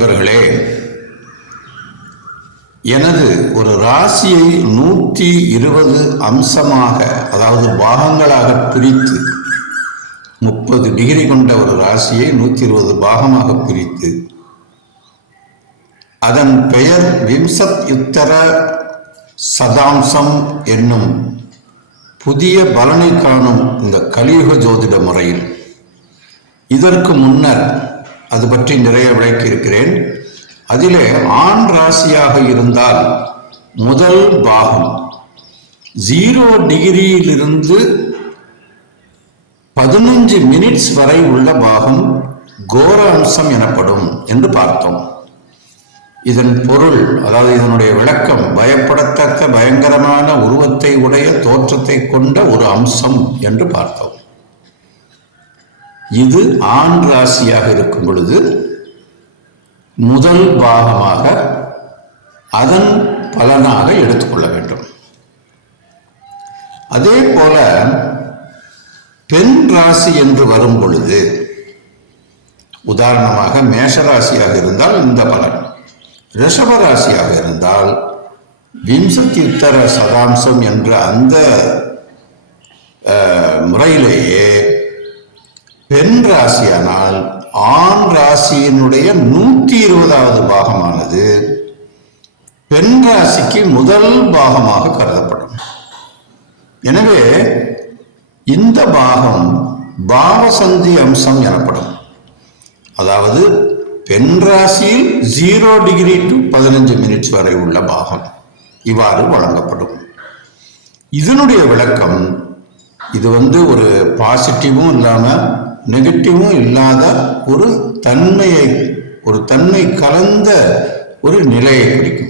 நண்பர்களே எனது ஒரு ராசியை நூற்றி இருபது அம்சமாக அதாவது பாகங்களாக பிரித்து முப்பது டிகிரி கொண்ட ஒரு ராசியை நூற்றி இருபது பாகமாக பிரித்து அதன் பெயர் விம்சத் யுத்தர சதாம்சம் என்னும் புதிய பலனை காணும் இந்த கலியுக ஜோதிட முறையில். இதற்கு முன்னர் அது பற்றி நிறைய விளக்கியிருக்கிறேன். அதிலே ஆண் ராசியாக இருந்தால் முதல் பாகம் ஜீரோ டிகிரியிலிருந்து பதினஞ்சு மினிட்ஸ் வரை உள்ள பாகம் கோர அம்சம் எனப்படும் என்று பார்த்தோம். இதன் பொருள் அதாவது இதனுடைய விளக்கம் பயப்படத்தக்க பயங்கரமான உருவத்தை உடைய தோற்றத்தை கொண்ட ஒரு அம்சம் என்று பார்த்தோம். இது ஆண் ராசியாக இருக்கும் பொழுது முதல் பாகமாக அதன் பலனாக எடுத்துக்கொள்ள வேண்டும். அதே போல பெண் ராசி என்று வரும் பொழுது உதாரணமாக மேஷ ராசியாக இருந்தால் இந்த பலன். ரிஷப ராசியாக இருந்தால் விம்சத்தி உத்தர சதாம்சம் என்ற அந்த முறையிலேயே பெண் ராசியானால் ஆண் ராசியினுடைய நூற்றி இருபதாவது பாகமானது பெண் ராசிக்கு முதல் பாகமாக கருதப்படும். எனவே இந்த பாகம் பாவசந்தி அம்சம் எனப்படும். அதாவது பெண் ராசியில் ஜீரோ டிகிரி டு பதினஞ்சு மினிட்ஸ் வரை உள்ள பாகம் இவ்வாறு வழங்கப்படும். இதனுடைய விளக்கம் இது வந்து ஒரு பாசிட்டிவும் இல்லாமல் நெகட்டிவும் இல்லாத ஒரு தன்மையை ஒரு தன்மை கலந்த ஒரு நிலையை குறிக்கும்.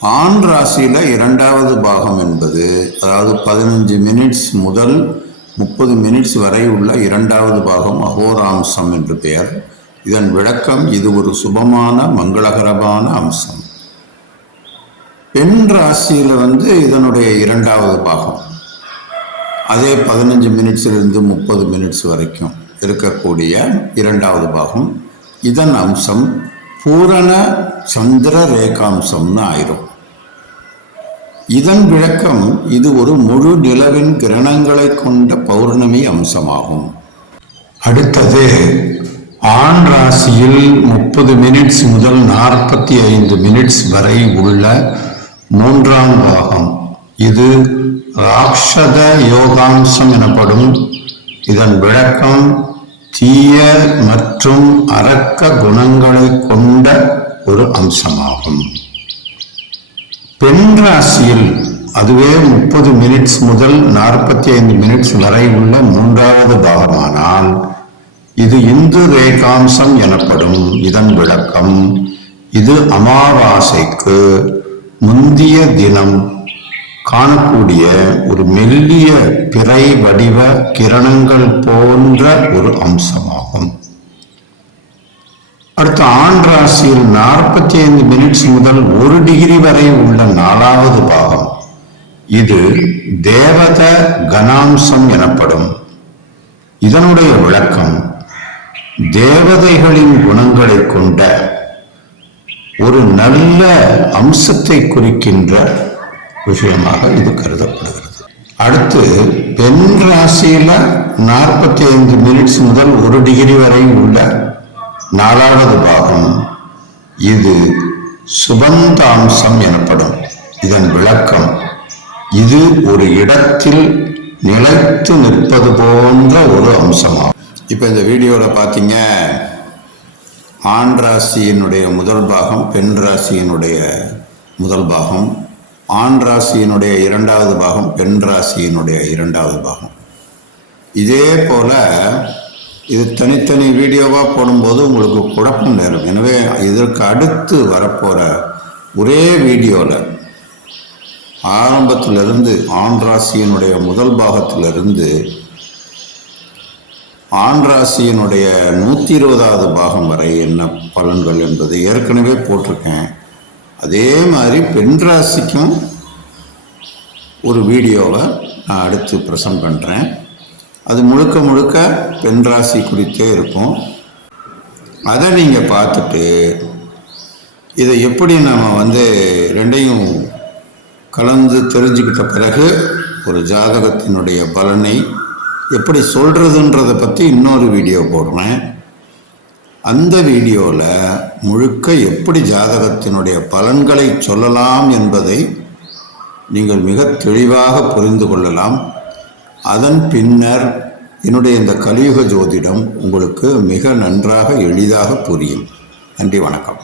ஆண் ராசியில் இரண்டாவது பாகம் என்பது அதாவது பதினஞ்சு மினிட்ஸ் முதல் முப்பது மினிட்ஸ் வரை உள்ள இரண்டாவது பாகம் அகோராம்சம் என்று பெயர். இதன் விளக்கம் இது ஒரு சுபமான மங்களகரமான அம்சம். பெண் ராசியில் வந்து இதனுடைய இரண்டாவது பாகம். அதே பதினஞ்சு மினிட்ஸிலிருந்து முப்பது மினிட்ஸ் வரைக்கும் இருக்கக்கூடிய இரண்டாவது பாகம் இதன் அம்சம் பூரண சந்திர ரேகாம்சம்னு ஆயிரும். இதன் விளக்கம் இது ஒரு முழு நிலவின் கிரணங்களை கொண்ட பௌர்ணமி அம்சமாகும். அடுத்தது ஆண் ராசியில் முப்பது மினிட்ஸ் முதல் நாற்பத்தி ஐந்து மினிட்ஸ் வரை உள்ள மூன்றாம் பாகம். இது ராக்ஷத யோகாம்சம் எனப்படும். இதன் விளக்கம் தீய மற்றும் அரக்க குணங்களை கொண்ட ஒரு அம்சமாகும். பெண் ராசியில் அதுவே முப்பது மினிட்ஸ் முதல் நாற்பத்தி ஐந்து மினிட்ஸ் வரை உள்ள மூன்றாவது பாகமானால் இது இந்து ரேகாம்சம் எனப்படும். இதன் விளக்கம் இது அமாவாசைக்கு முந்திய தினம் காணக்கூடிய ஒரு மெல்லிய பிறை வடிவ கிரணங்கள் போன்ற ஒரு அம்சமாகும். அடுத்த ஆண் ராசியில் நாற்பத்தி ஐந்து மினிட்ஸ் முதல் ஒரு டிகிரி வரை உள்ள நாலாவது பாகம். இது தேவத கனாம்சம் எனப்படும். இதனுடைய விளக்கம் தேவதைகளின் குணங்களை கொண்ட ஒரு நல்ல அம்சத்தை குறிக்கின்ற விஷயமாக இது கருதப்படுகிறது. அடுத்து பெண் ராசியில நாற்பத்தி ஐந்து மினிட்ஸ் முதல் ஒரு டிகிரி வரை உள்ள நாலாவது பாகம் இது சுபந்தாம்சம் எனப்படும். இதன் விளக்கம் இது ஒரு இடத்தில் நிலைத்து நிற்பது போன்ற ஒரு அம்சமாகும். இப்போ இந்த வீடியோவில் பார்த்தீங்க ஆண் ராசியினுடைய முதல் பாகம் பெண் ராசியினுடைய முதல் பாகம் ஆண் ராசியினுடைய இரண்டாவது பாகம் பெண் ராசியினுடைய இரண்டாவது பாகம். இதே போல் இது தனித்தனி வீடியோவாக போடும்போது உங்களுக்கு குழப்பம் நேரும். எனவே இதற்கு அடுத்து வரப்போகிற ஒரே வீடியோவில் ஆரம்பத்திலிருந்து ஆண் ராசியினுடைய முதல் பாகத்திலிருந்து ஆண் ராசியினுடைய நூற்றி இருபதாவது பாகம் வரை என்ன பலன்கள் என்பது ஏற்கனவே போட்டிருக்கேன். அதே மாதிரி பெண் ராசிக்கும் ஒரு வீடியோவை நான் அடுத்து ப்ரெசன்ட் பண்ணுறேன் அது முழுக்க முழுக்க பெண் ராசி குறித்தே இருக்கும். அதை நீங்கள் பார்த்துட்டு இதை எப்படி நம்ம வந்து ரெண்டையும் கலந்து தெரிஞ்சுக்கிட்ட பிறகு ஒரு ஜாதகத்தினுடைய பலனை எப்படி சொல்கிறதுன்றதை பற்றி இன்னொரு வீடியோ போடுறேன். அந்த வீடியோவில் முழுக்க எப்படி ஜாதகத்தினுடைய பலன்களை சொல்லலாம் என்பதை நீங்கள் மிக தெளிவாக புரிந்து கொள்ளலாம். அதன் பின்னர் என்னுடைய இந்த கலியுக ஜோதிடம் உங்களுக்கு மிக நன்றாக எளிதாக புரியும். நன்றி வணக்கம்.